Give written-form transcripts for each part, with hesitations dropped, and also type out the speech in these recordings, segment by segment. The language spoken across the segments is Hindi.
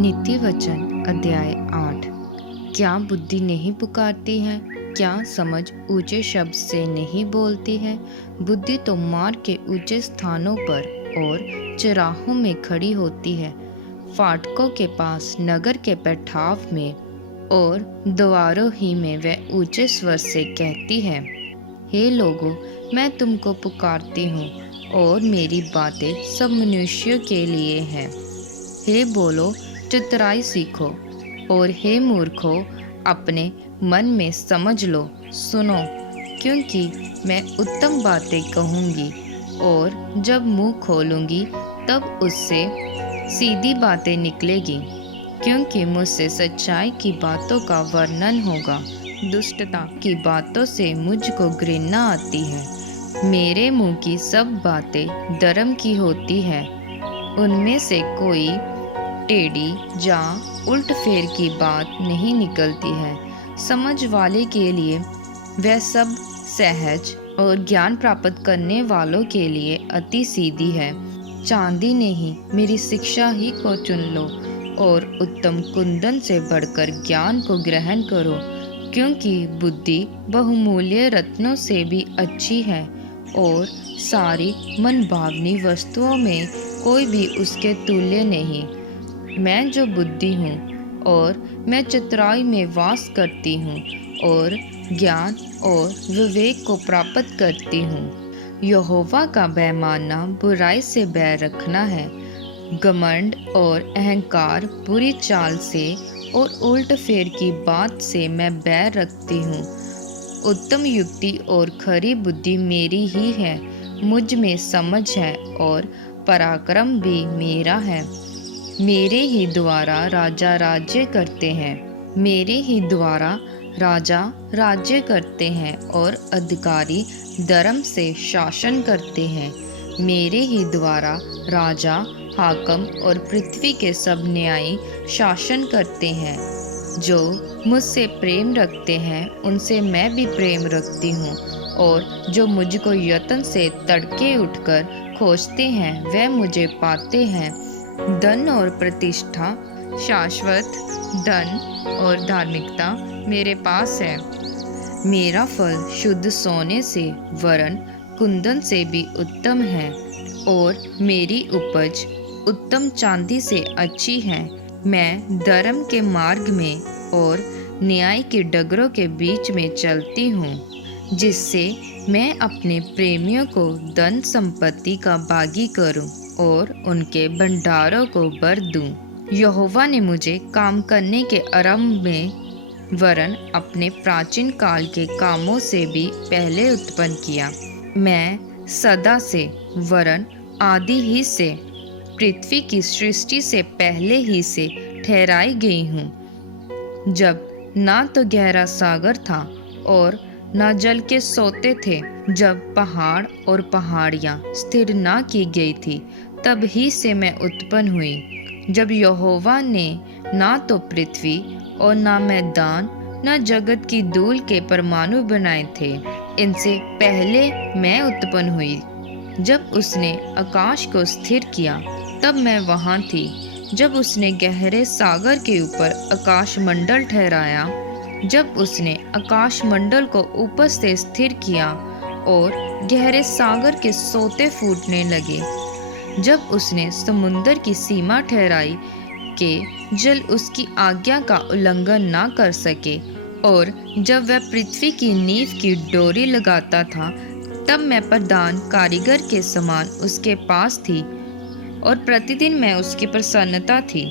नीति वचन अध्याय 8। क्या बुद्धि नहीं पुकारती है? क्या समझ ऊंचे शब्द से नहीं बोलती है? बुद्धि तो मार्ग के ऊंचे स्थानों पर और चौराहों में खड़ी होती है, फाटकों के पास, नगर के पैठाव में और द्वारों ही में वह ऊंचे स्वर से कहती है, हे लोगों, मैं तुमको पुकारती हूँ और मेरी बातें सब मनुष्यों के लिए हैं। हे बोलो, चतुराई सीखो, और हे मूर्खों, अपने मन में समझ लो। सुनो, क्योंकि मैं उत्तम बातें कहूँगी और जब मुंह खोलूँगी तब उससे सीधी बातें निकलेगी, क्योंकि मुझसे सच्चाई की बातों का वर्णन होगा। दुष्टता की बातों से मुझको घृणा आती है। मेरे मुंह की सब बातें धर्म की होती है। उनमें से कोई टेढ़ी या उल्ट फेर की बात नहीं निकलती है। समझ वाले के लिए वह सब सहज और ज्ञान प्राप्त करने वालों के लिए अति सीधी है। चांदी ने ही मेरी शिक्षा ही को चुन लो और उत्तम कुंदन से बढ़कर ज्ञान को ग्रहण करो, क्योंकि बुद्धि बहुमूल्य रत्नों से भी अच्छी है और सारी मनभावनी वस्तुओं में कोई भी उसके तुल्य नहीं। मैं जो बुद्धि हूँ और मैं चतुराई में वास करती हूँ और ज्ञान और विवेक को प्राप्त करती हूँ। यहोवा का भय मानना बुराई से बैर रखना है। घमंड और अहंकार बुरी चाल से और उल्ट फेर की बात से मैं बैर रखती हूँ। उत्तम युक्ति और खरी बुद्धि मेरी ही है। मुझ में समझ है और पराक्रम भी मेरा है। मेरे ही द्वारा राजा राज्य करते हैं। मेरे ही द्वारा राजा राज्य करते हैं और अधिकारी धर्म से शासन करते हैं। मेरे ही द्वारा राजा, हाकम और पृथ्वी के सब न्यायी शासन करते हैं। जो मुझसे प्रेम रखते हैं उनसे मैं भी प्रेम रखती हूँ, और जो मुझको यत्न से तड़के उठकर खोजते हैं वह मुझे पाते हैं। धन और प्रतिष्ठा, शाश्वत धन और धार्मिकता मेरे पास है। मेरा फल शुद्ध सोने से वरन कुंदन से भी उत्तम है, और मेरी उपज उत्तम चांदी से अच्छी है। मैं धर्म के मार्ग में और न्याय के डगरों के बीच में चलती हूँ, जिससे मैं अपने प्रेमियों को धन संपत्ति का भागी करूँ और उनके भंडारों को भर दूं। यहोवा ने मुझे काम करने के आरंभ में वरन अपने प्राचीन काल के कामों से भी पहले उत्पन्न किया। मैं सदा से वरन आदि ही से, पृथ्वी की सृष्टि से पहले ही से ठहराई गई हूँ, जब ना तो गहरा सागर था और ना जल के सोते थे, जब पहाड़ और पहाड़ियाँ स्थिर ना की गई थी, तब ही से मैं उत्पन्न हुई। जब यहोवा ने ना तो पृथ्वी और ना मैदान, ना जगत की धूल के परमाणु बनाए थे, इनसे पहले मैं उत्पन्न हुई। जब उसने आकाश को स्थिर किया तब मैं वहाँ थी। जब उसने गहरे सागर के ऊपर आकाश मंडल ठहराया, जब उसने आकाश मंडल को ऊपर से स्थिर किया और गहरे सागर के सोते फूटने लगे, जब उसने समुद्र की सीमा ठहराई कि जल उसकी आज्ञा का उल्लंघन ना कर सके, और जब वह पृथ्वी की नींव की डोरी लगाता था, तब मैं प्रधान कारीगर के समान उसके पास थी, और प्रतिदिन मैं उसकी प्रसन्नता थी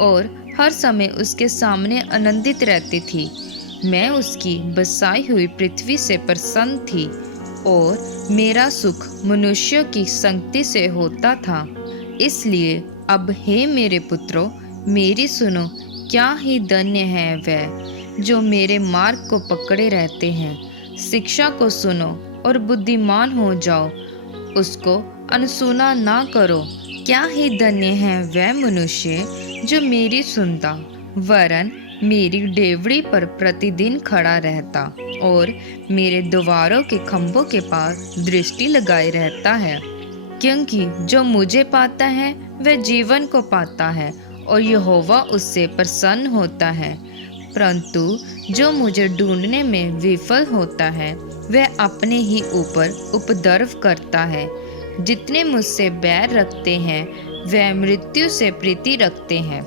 और हर समय उसके सामने आनंदित रहती थी। मैं उसकी बसाई हुई पृथ्वी से प्रसन्न थी, और मेरा सुख मनुष्यों की संगति से होता था। इसलिए अब हे मेरे पुत्रों, मेरी सुनो। क्या ही धन्य है वह जो मेरे मार्ग को पकड़े रहते हैं। शिक्षा को सुनो और बुद्धिमान हो जाओ, उसको अनसुना ना करो। क्या ही धन्य है वह मनुष्य जो मेरी सुनता, वरन मेरी डेवड़ी पर प्रतिदिन खड़ा रहता और मेरे द्वारों के खंभों के पास दृष्टि लगाए रहता है। क्योंकि जो मुझे पाता है वह जीवन को पाता है और यहोवा उससे प्रसन्न होता है। परंतु जो मुझे ढूंढने में विफल होता है वह अपने ही ऊपर उपद्रव करता है। जितने मुझसे बैर रखते हैं वह मृत्यु से प्रीति रखते हैं।